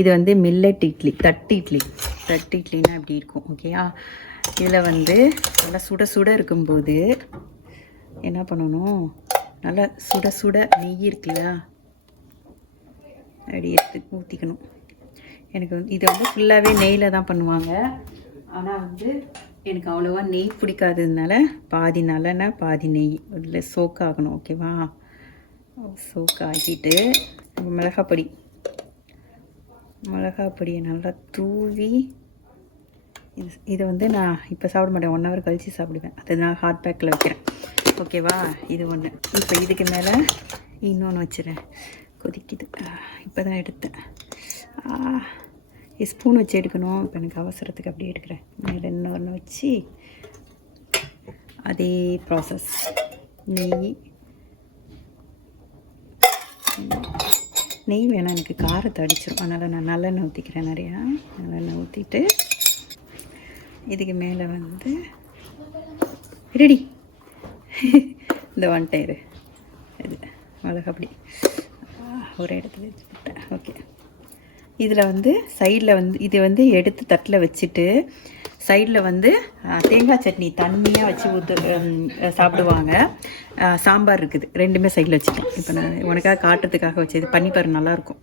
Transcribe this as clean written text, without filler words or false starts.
இது வந்து மில்லட் இட்லி, தட்டு இட்லி. தட்டு இட்லின்னா இப்படி இருக்கும். ஓகேயா? இதில் வந்து நல்லா சுட சுட இருக்கும்போது என்ன பண்ணணும், நல்லா சுட சுட நெய் இருக்குல்ல, அப்படி எடுத்து ஊற்றிக்கணும். எனக்கு வந்து இதை வந்து ஃபுல்லாகவே நெய்யில் தான் பண்ணுவாங்க. ஆனால் வந்து எனக்கு அவ்வளோவா நெய் பிடிக்காததுனால பாதி நல்லெண்ணெய் பாதி நெய் இதில் சோக் ஆகணும். ஓகேவா? சோக் ஆகிட்டு மிளகாப்பொடியை நல்லா தூவி, இதை வந்து நான் இப்போ சாப்பிட மாட்டேன், 1 hour கழித்து சாப்பிடுவேன். அது நான் ஹாட் பேக்கில் வைக்கிறேன். ஓகேவா? இது ஒன்று. இப்போ இதுக்கு மேலே இன்னொன்று வச்சுறேன். கொதிக்குது. இப்போ தான் எடுத்தேன். ஸ்பூன் வச்சு எடுக்கணும். இப்போ எனக்கு அவசரத்துக்கு அப்படியே எடுக்கிறேன். மேலே இன்னொன்று வச்சு அதே ப்ராசஸ். நெய் வேணாம், எனக்கு காரத்தை அடிச்சிடும். அதனால் நான் நல்லெண்ணெய் ஊற்றிக்கிறேன். நிறையா நல்லெண்ணெய் ஊற்றிட்டு இதுக்கு மேலே வந்து ரெடி. இந்த வந்துட்டேன். இது மிளகாப்பொடி ஒரு இடத்துல வச்சுக்கிட்டேன். ஓகே. இதில் வந்து சைடில் வந்து இது வந்து எடுத்து தட்டில் வச்சுட்டு சைடில் வந்து தேங்காய் சட்னி தண்ணியாக வச்சு சாப்பிடுவாங்க. சாம்பார் இருக்குது. ரெண்டுமே சைடில் வச்சுட்டேன். இப்போ நான் உனக்காக காட்டுறதுக்காக வச்சது. பண்ணி பாரு, நல்லாயிருக்கும்.